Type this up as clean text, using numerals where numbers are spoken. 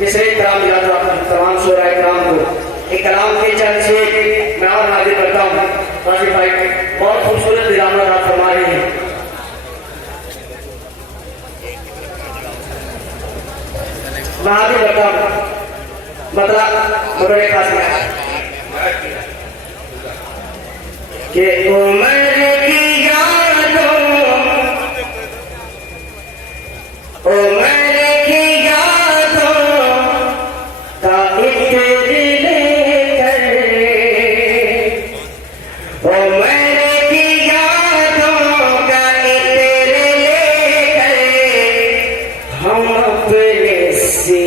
मिसरे कराम मिला था तमाम शोराए कराम को एक कलाम के चंद से मैं और नाजिल करता हूँ। काजी भाई बहुत खूबसूरत दिलामत आप फरमा रहे हैं। मैं आगे बढ़ता हूँ मतलब मुझे खास कि उम्र की यादों उम्र की यादों का इत्र लेकर उम्र की यादों का इत्र लेकर हम अपने से